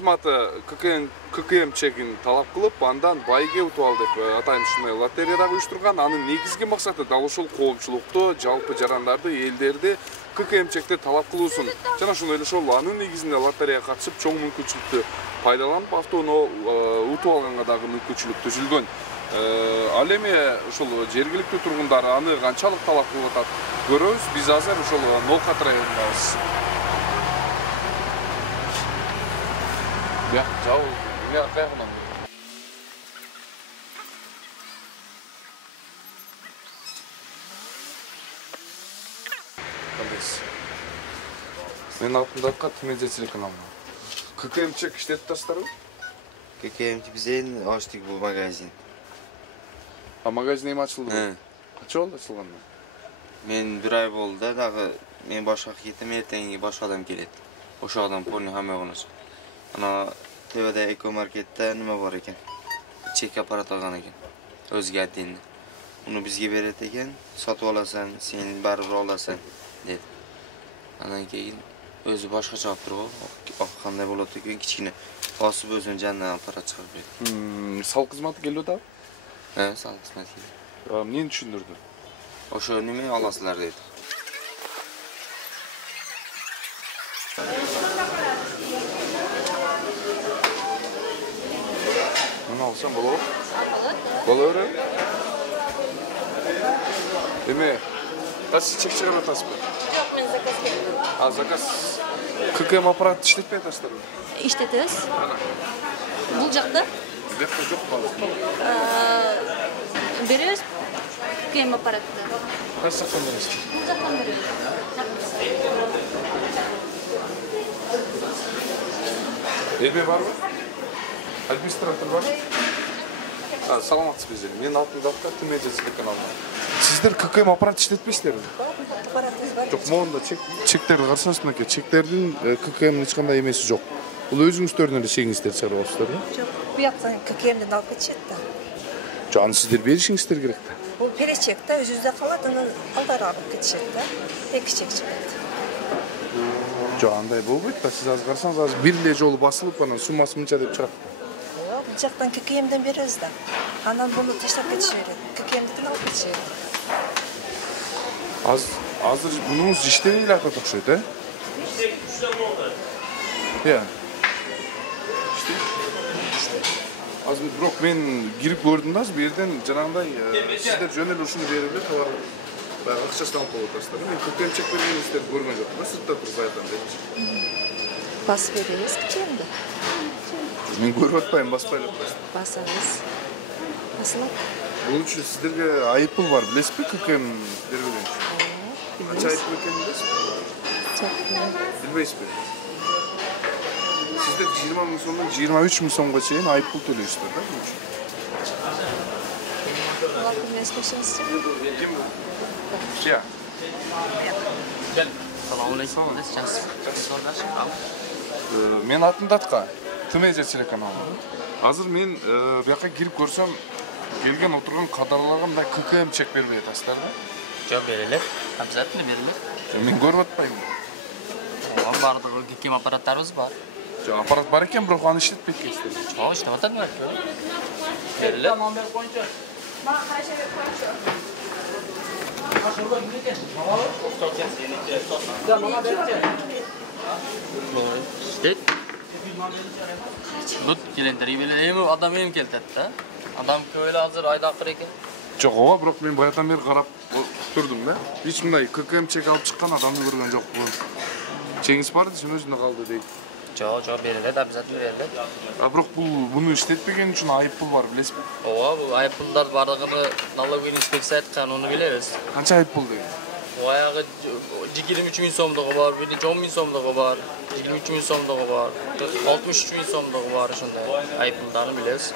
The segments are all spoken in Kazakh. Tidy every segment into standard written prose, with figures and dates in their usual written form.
кызматы ККМ чегин талап кылып, андан байге утуп ал деп атайын ушундай лотерея дагы уюштурган. Анын негизги максаты дал ушул коомчулукту, жалпы жарандарды, элдерди ККМ чекти талап кылуусун. Жана ошондой эле ошол анын негизинде лотереяга катышып, чоң мүмкүнчүлүктү пайдаланып, автоуноо утуп алганга дагы мүмкүнчүлүк түзүлгөн. Ал эми ушул жергиликтүү тургундар аны канчалык талап кылып атат көрөбүз. Биз азыр ушул Нолкат районундабыз. Ya, jauh. Ini apa yang nang? Kambes. Men altındaki tümececilik kanalına. ККМ чек işletip tasarım? ККМ bizden açtık bu magazin. Ha magazin neyim açıldı? He. Kaç oldu açılgan? Men bir ay oldu dağı men başka gittim ertenge başka adam geledi. Oşa adam polni hamma yo'qonash. Ana TV'de ekomarketda nima bor ekan? Chek apparat olgan ekan. O'ziga adinni. Uni bizga beradi ekan, sotib olasan, sen baribir olasan dedi. Andan keyin o'zi boshqacha olib turib, qanday bo'ladi ekan, kichkina bosib o'zini jandan apparat chiqarib berdi. Sal xizmati keldi-da? He, sal xizmati keldi. Neni tushundirdi? O'sha nima olasizlar dedi. Bunu alsam bolo? Bolo öyle? Değil mi? Nasıl çek çıkarma tasbih? Yok, men zakaz geldim. Ha zakaz. ККМ аппарат işletmeye taslar mı? İşletiyoruz. Bu jakda Lepte çok pahalı. veriyoruz. KKM apparatı. Kaç sakın demiştin? Bu jakdan veriyoruz. Elbe var mı? Administratör var. Ha, salamat bizler. Men altındaki tümececilik kanalına. Sizler ККМ аппарат işletmişler mi? Apparatımız var. Жоқ, моғында чектерді қарсаңыз мынакей. Чектердің ККМ-нің ешқандай емесі жоқ. Бұл өзіңіздердің эле чегиңиздерди чыгарып аласыздар да? Жоқ, бұяқтан ККМ-ден алып кетишет да. Жоқ, аны сіздер беришиңиздер керек да. Бұл перечек та, өзүбүздө калат, анан алдары алып кетишет да. Эки чек чыгат. Жоқ, андай болбойт да. Сиз азыр карасаңыз, азыр бир эле жолу басылып, анан суммасы мынча деп чыгат. Бул жактан ККМ-ден беребиз да. Анан буну таштап кетише берет. ККМ-ден алып кетише берет. Азыр мунуңуз иштебей эле атат окшойт, э? Иә. Азыр бирок мен кирип көрдүм да, бу жерден жанагындай сиздер жөн эле ушуну берип эле товар баягы акчасын алып коюп атасыздар. Мен ККМ чек бергениңиздерди көргөн жокмун. Сыртта туруп баягыдан депчи. Басып беребиз ККМ-де. Мен көрүп атпайм, баспай эле атасыз. Басабыз. Басылат. Bunun için sizlerge ayıpıl var. Bilesizmi ККМ бербеген үчүн? Канча айыпыл экенин билесизби? Билбейсизби? Сиздер 20 миң сомдон 23 миң сомго чейин айыппул төлөйсүздөр да бул үчүн. Алар менен сөйлөшөңүзчү. Иә. Assalamualaikum. Мен атым Датка. Тымеже телеканалы. Азыр мен бияка кирип көрсөм, келген отырған қадарлаған да ККМ чек бербей атасыздар да? Жоқ, берелер. Обязательно берелер. Мен көріп атпаймын. Бардығы ККМ аппараттарыбыз бар. Жоқ, аппарат бар екен, бірақ аны işletпейт екенсіздер. Жоқ, işlep атады ма? Берелер. İşte. Бұл келентері емі адам ем келтеді да. Адам көйлі азыр айдақыр екен. Жоқ, оға, бірақ мен баятан бері қарап тұрдым да. Еш мындай ККМ чек алып шыққан адамды көрген жоқ бұл. Чегіңіз бар десем өзінде қалды дейді. Жоқ, беріледі, обязательно беріледі. Бірақ бұны işletпеген үшін айыппұл бар, білесіз бе? Оға, бұл айыппұлдар бардығыны налоговый инспекция айтқан, оны білеміз. Қанша айыппұл деген? Аяғы 23 миң сомдығы бар, 10 миң сомдығы бар, 23 миң сомдығы бар, 63 миң сомдығы бар, шындай айыппұлдарын білесіз.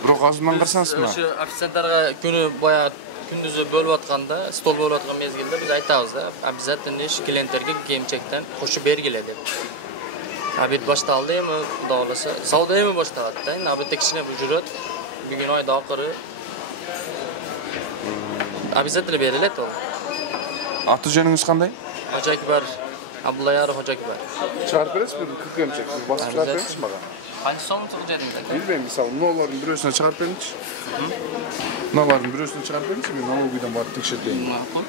Бірақ азынан қарсаңыз ма? Официанттарға күні баяғы күндізі бөліп атқанда, стол бөліп атқан мезгілде біз айтамыз да, обязательно клиенттерге кем-чектен қошы бергіле деп. Абет башталды емі, дағылысы, сауда емі башталады да, абет текшіне бұл жүрет, бүгін айда ақыры обязательно берілет ол. Аты жөніңіз қандай? Хажы Акбар Abdullah Yarı Hoca gibi. Çıkarıp beresiz mi? Kık emçek. Basıp çıkarıp beresiz mi bana? Qancha so'm turjadingiz aka? Bilmem, misal, noların birösüne çıkarıp berinç. Noların birösüne çıkarıp berinç mi? Налогыйдан barıp tekşirteyim. Ma'qul.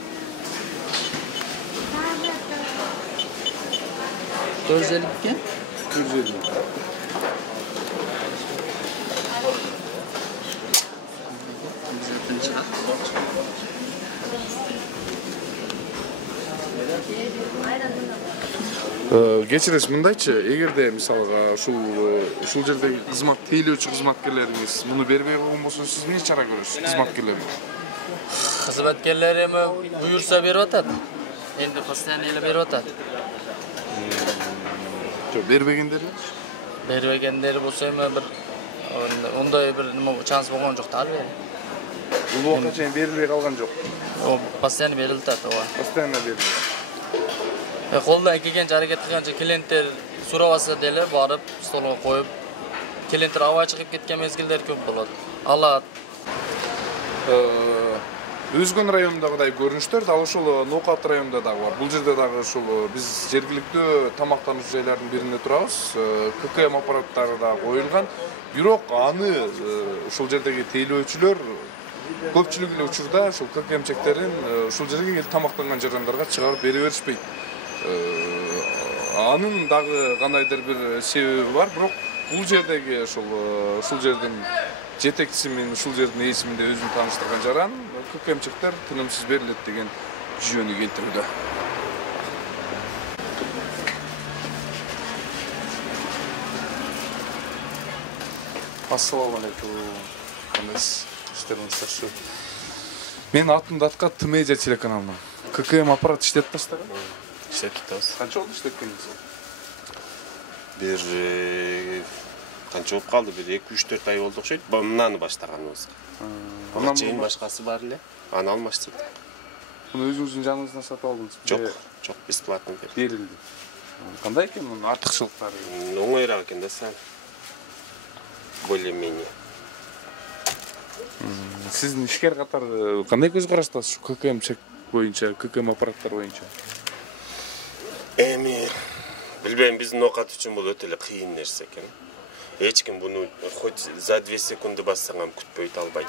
452. 450. Bizatdan chiqadi. Geçiriş mındayçı, egerde misalga uşul jerdegi kызмат тейлөөчү кызматкерлериңиz муну бербей койгон болсо сиз эмне чара көрөсүз кызматкерлерге? Xizmatkerlarimiz buyursa berip atadi. Endi постоянно berip atadi. Бербегендери? Bermegендери bolsa ham bir unday bir nima chans bo'lgan yo'q da albatta. Бул убакка чейин берилбей калган жок. O постоянно beriladi o. Постоянно берилет. Qo'ldan kelgancha harakat qilgancha klientlar so'rab olsa deli borib stolga qo'yib klientlar ava chiqib ketgan mezgillar ko'p bo'ladi. Allah Өзгөн районундагыдай көрүнүштөр дагы ушул Ноокат районунда дагы бар. Бул жерде дагы ушул биз жергиликтүү тамактануучу жайлардын биринде турабыз. ККМ аппараттары да коюлган. Бирок аны ушул жердеги тейлөөчүлөр көпчүлүк эле учурда ушул ККМчектерин ушул жерге келип тамактанган жарандарга чыгарып бере беришпейт. Анын дагы кандайдыр бир себеби бар, бирок бул жердеги ушул жердин жетекчиси менен ушул жердин ээсиминде өзүн тааныштырган жаран ККМчектер тынымсыз берилет деген жүйөнү келтирүүдө. Ассаламу алейкум. Кандайсыз? Işleriniz şu. Мен атымды атқа Тмедиа телеканалынан. ККМ аппарат иштетип баштаган. İşletip atабыз. Канча болду иштеткениңиз? Bir qancha bo'lib qoldi? Bir 2-3-4 ay oldu o'xshaydi. Mынаны баштаганыбызга. Анан чейин башкасы бар эле. Аны алмаштырдык. Муну өзүңүздүн жаныңыздан сатып алдыңызбы? Жок, бесплатно берилди. Кандай экен мунун артыкчылыктары? Оңойраак экен да сен. Более-менее. Сиздин ишкер катары кандай көз караштасыз ушу ККМ чек боюнча, ККМ аппараттар боюнча? Эми билбейм, биздин Ноокат үчүн бул өтө эле кыйын нерсе экен. Эч ким буну хоть за 2 секунды бассаң ham күтпөй албайт.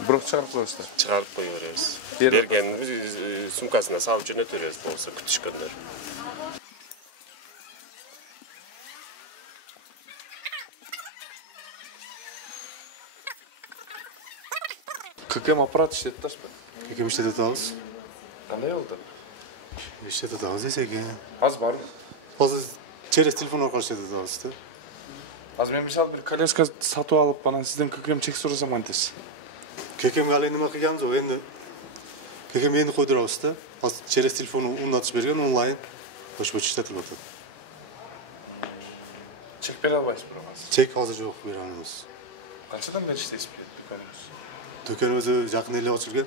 Бирок чыгарып коесуздар. Чыгарып кое беребиз. Бергенибиз сумкасына салып жөнөтө беребиз болсо күтүшкөндөр. ККМ аппарат иштетип атасызбы? ККМ иштетип атабыз. Кандай болду? Иштетип атабыз эсеге. Азыр барбы? Азыр через телефон аркылуу иштетип атабыз да. Азыр мен мисалы бир колеска сатып алып, анан сизден ККМ чек сурасам кантесиз? ККМ алы нема кылганбыз жок, энди ККМ эни койдурабыз да. Азыр через телефон уунатыш берген онлайн ошо иштетип атат. Чек бере албайсызбы бирок азыр? Чек азыр жок, бере албайбыз. Канчадан бери иштейсиз дүкөнүңүз? Дүкөнүбүз жакын эле очурген.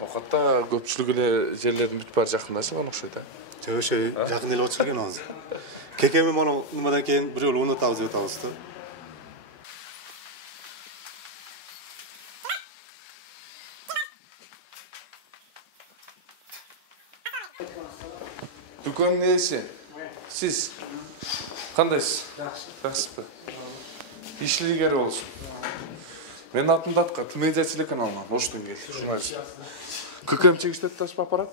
Окатта көпчүлүк эле жерлердин бүт баары жакындашып окшойт да. Жок, ошо жакын эле очурген азыр. ККМ мана немадан кийин бир жолу уунатабыз деп атабыз да. Дүкөнүн ээси. Сиз кандайсыз? Жакшысызбы? Ишлигер болсун. Мен атымды атка Тмедиа телеканалынан оштон келди, журналист. ККМ чек иштетип атасызбы аппарат?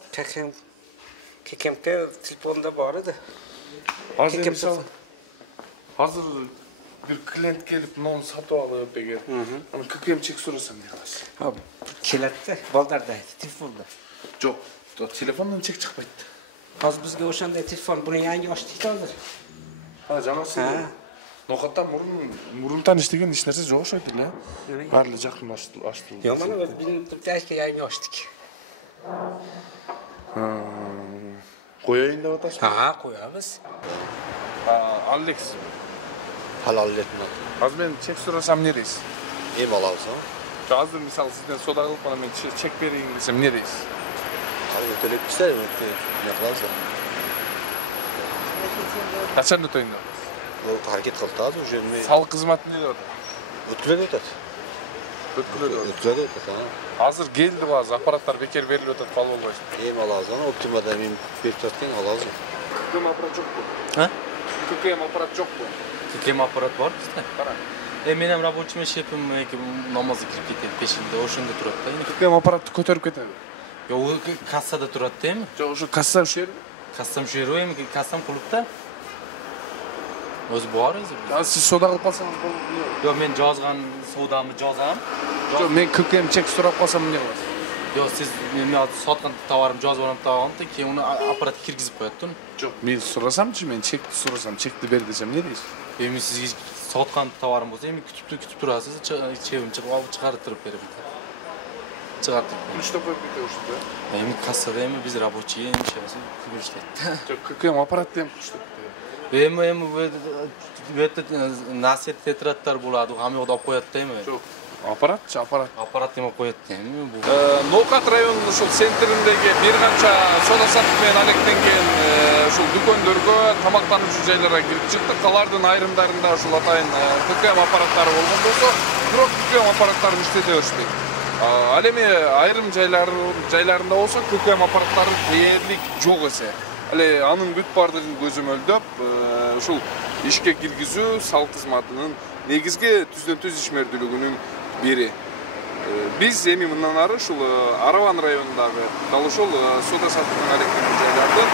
ККМ'de telefonda var idi. Азыр мисалы азыр бир клиент келип нон сатып алып эгер аны ККМ чек сурасам эмне кыласыз? Abi kelatda baldardaydı telefonda. Жок, телефондон чек чыкпайт. Az bizge oşanda telefon bunu yangi açtık hazır. Жаңасы. Ноокаттан мурунтан иштеген эч нерсе жок окшойт эле. Баары эле жакын аштырылды. Ya bana biz bizim Türkçe yangi açtık. Коёюн деп атасызбы? Ha koyarız. Алекс. Halal etme. Азыр мен чек сурасам эмне дейсиз? Эм алабыз, а? Азыр мисалы сизден соода кылып анан мен чек берейин десем эмне дейсиз? Ал өтөлөп иштер, не кыласың? Качан өтөйүн деп? Бул аракет кылып атат, уже салык кызматы эмне деп атат? өткүлөп өтөт. Өткүлөдү. Өткүлөдү өтөт. Азыр келди базы аппараттар бекер берилип атат, кабыл албайсың. Эми алабыз аны оптимада мен берип жаткан алабыз. ККМ аппарат жокпу? А? ККМ аппарат жокпу? ККМ аппарат бар бизде. Кара. Мен ham рабочий шефим намазга кирип кетем пешинде, ошондо турат да. ККМ аппаратты көтөрүп кетеби? Жок, кассада турат да эми. Жок, ушу касса ушер. Кассам шу жерде, эми кассам клубда. Өзү бар өзү. Сиз соода кылып калсаңыз болот. Жок, мен жазган соодамды жазам. Жок, мен ККМ чек сурап калсам эмне кыласыз? Жок, сиз мен саткан товарымды жазып алам да, кийин уну аппаратка киргизип коет да. Жок, мен сурасамчы, мен чекти сурасам, чекти бер десем эмне дейсиз? Эми сизге саткан товарым болсо, эми күтүп турасыз, чебим чыгып алып чыгарып берем. Чыгарып. Үчтө коюп кетеби ушунда? Эми кассада эми биз рабочий ишебиз, иштейт. Жок, ККМ аппаратты эми куштап. Эми өтө насет тетраттар болот, хамыгы алып коет да эми. Жок, аппаратчы, аппарат. Аппарат эми коет да эми бул. Ноокат районунун ушул центриндеги бир канча соода саттык менен алектенген ушул дүкөндөргө, тамактануучу жайларга кирип чыктык. Алардын айрымдарында ушул атайын ККМ аппараттары болгон болсо, бирок ККМ аппараттарын иштете беришпейт. Ал эми айрым жайларында болсо ККМ аппараттары дээрлик жок эсе. Эле анын бүт бардыгын көзөмөлдөп, ушул ишке киргизүү салт кызматынын негизги түздөн-түз ишмердүүлүгүнүн бири. Биз эми мындан ары ушул Араван районундагы дал ошол соода саттык менен алектенген жайлардын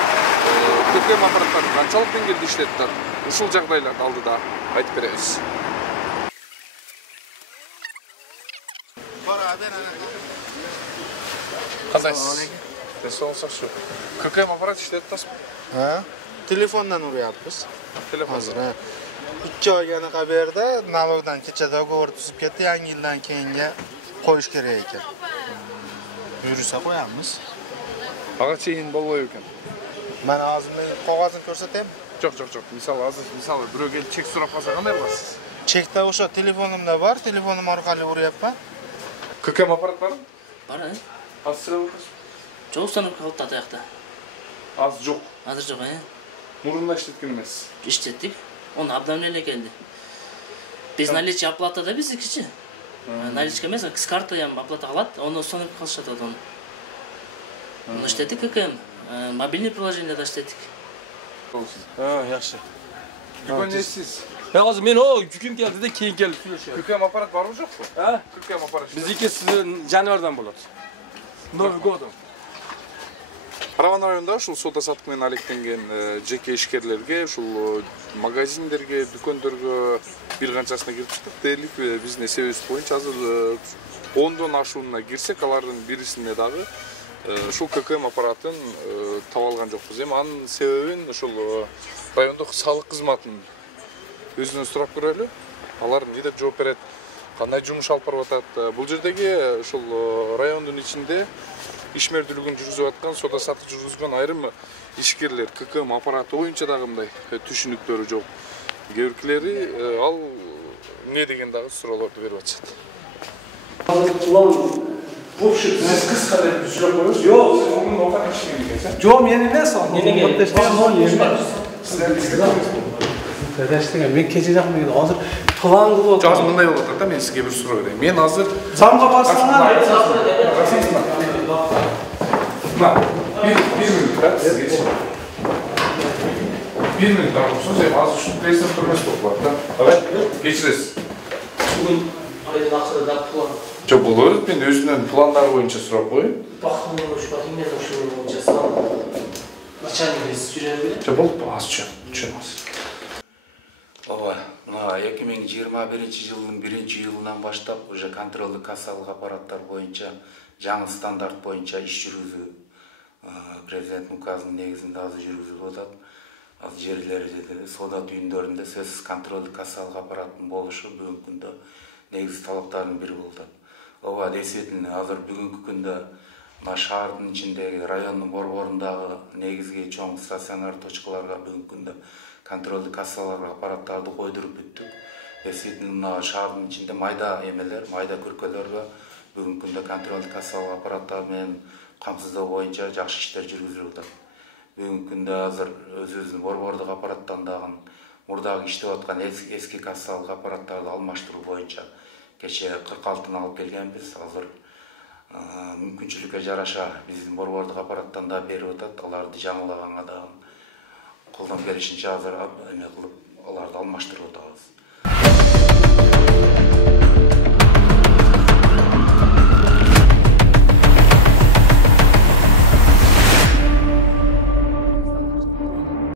ККМ аппараттары канчалык деңгээлде иштеп атат, ушул жагдайларды алдыда айтып беребиз. Кандайсыз? Тесолсакчы. ККМ аппарат иштеп атасызбы? Telefondan uryapmiz. Telefon. Hozir 3 oyga anaqa berdi, налогдан kecha dogovor tuzib ketdi, yangi yildan keyinga qo'yish kerak ekan. Buyursa qo'yamiz. Ага чейин болбойбу экен. Mana hozir men qog'ozini ko'rsataymi? Жок. Мисалы бирөө келип чек сурап калса кандай кыласыз? Chekda o'sha telefonimda bor, telefonim orqali uryapman. ККМ аппарат барбы? Бар, Азыр сиз отурсуз? Жок, установ калыпты аяқта. Азыр жок. Азыр жок, Мурунда иштеткен эмес. Иштеттик. Оны обновление келди. Биз наличие оплата да биздикичи. Наличка эмес, с карты ям оплата кылат, оны установ калышат оны. Оны иштеттик ККМ. Мобильный приложение да иштеттик. Жакшы. Бүгүн эсиз. Азыр мен жүкүм келди да кийин келип сүйлөшөбүз. ККМ аппарат барбы жокпу? ККМ аппарат. Биздики сиздин жануардан болот. Новый годом. Араван районунда ушул соода саттык менен алектенген жеке ишкерлерге, ушул магазиндерге, дүкөндөргө бир канчасына кирип чыктык. Дээрлик биздин эсебибиз боюнча азыр 10дон ашууна кирсек, алардын бирисинде дагы ушул ККМ аппаратын таба алган жокпуз. Эми анын себебин ушул райондук салык кызматынын өзүнөн сурап көрөлү. Алар эмне деп жооп берет, кандай жумуш алып барып атат. Бул жердеги ушул райондун ичинде ишмердүүлүгүн жүргүзүп аткан, соода саттык жүргүзгөн айрым ишкерлер ККМ аппараты боюнча дагы мындай түшүнүктөрү жок. Кээ биркилери ал эмне деген дагы суроолорду берип атышат. Сиз кыска деп жүрөп коюңуз. Жок, сиз мунун окат иштеген экенсиз. Жок, мен эмес ал. Мен кече жакын мен азыр план кылып атам. Азыр мындай болуп атат да, мен сизге бир суроо берейин. Мен азыр замга барсаңар. Bir minut da siz geçin. Bir minut daha olsun. Az şu teyze turması topladı da. Evet. Geçiriz. Bugün ayın aksırı da plan. Çok olur. Ben de özünden planlar boyunca surap koyun. Bakın bunu şu bakayım ne de şu boyunca sağ olun. Açan gibiyiz. Sürebilir. Çok olup az çömez. Ооба, мына 2021-жылдын 1-жылынан баштап уже контролдук кассалык аппараттар боюнча жаңы стандарт боюнча иш жүргүзүү президенттин указынын негизинде азыр жүргүзүлүп атат. Азыр жерлерде соода түйүндөрүндө сөзсүз контролдук кассалык аппараттын болушу бүгүнкү күндө негизги талаптардын бири болуп атат. Ооба, действительно азыр бүгүнкү күндө мына шаардын ичиндеги райондун борборундагы негизги чоң стационар точкаларга бүгүнкү күндө контролдук кассалар аппараттарды койдуруп бүттүк. Действительно шаардын ичинде майда эмелер, майда көркөлөргө бүгүнкү күндө контролдук кассалык аппараттар менен камсыздоо боюнча жакшы иштер жүргүзүлүп атат. Бүгүнкү күндө азыр өзүбүздүн борбордук аппараттан дагы мурдагы иштеп аткан эски кассалык аппараттарды алмаштыруу боюнча кече 46-ны алып келгенбиз. Азыр мүмкүнчүлүккө жараша биздин борбордук аппараттан да берип атат. Аларды жаңылаганга да колдон келишинче азыр эме кылып аларды алмаштырып атабыз.